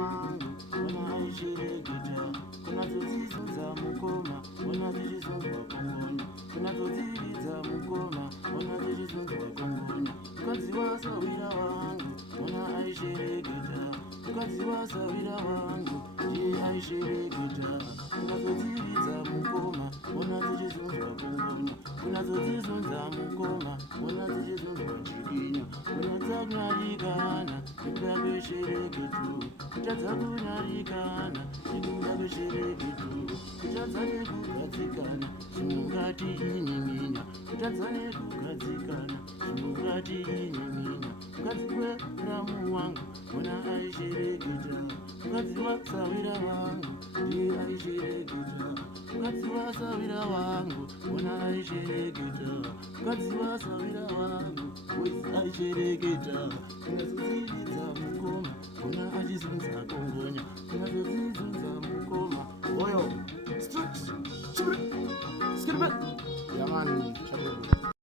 wangu mbona aishereketa, kunazozizunza mukoma mbona zichizunzwa kongoni, kunazozilidza mukoma mbona zichizunzwa kongoni. Mkazi wa Sawira wangu mbona aishereketa, mkazi wa Sawira wangu ndiye aishereketa, kunazozilidza mukoma mbona zichizunzwa kongoni, kunazozizunza mukoma mbona zichizunzwa chikinyo. Kunatsakunyalikana ikudabeshereketu, kutatsakunyalikana ikudabeshereketu, kutatsane kugadzikana chimungati inyiminya, kutatsane kugadzikana chimungati inyiminya. Mukadzi weramu wangu mbona aishereketa, mukadzi wa Sawira wangu ndiye aishereketa, mukadzi wa Sawira wangu mbona aishereketa, mukadzi wa Sawira wangu aishereketa, kunazozilidza mukoma mbona achizunza kongonya, kunazozizunza mukoma oyo street chibri skirbe yamani chabu.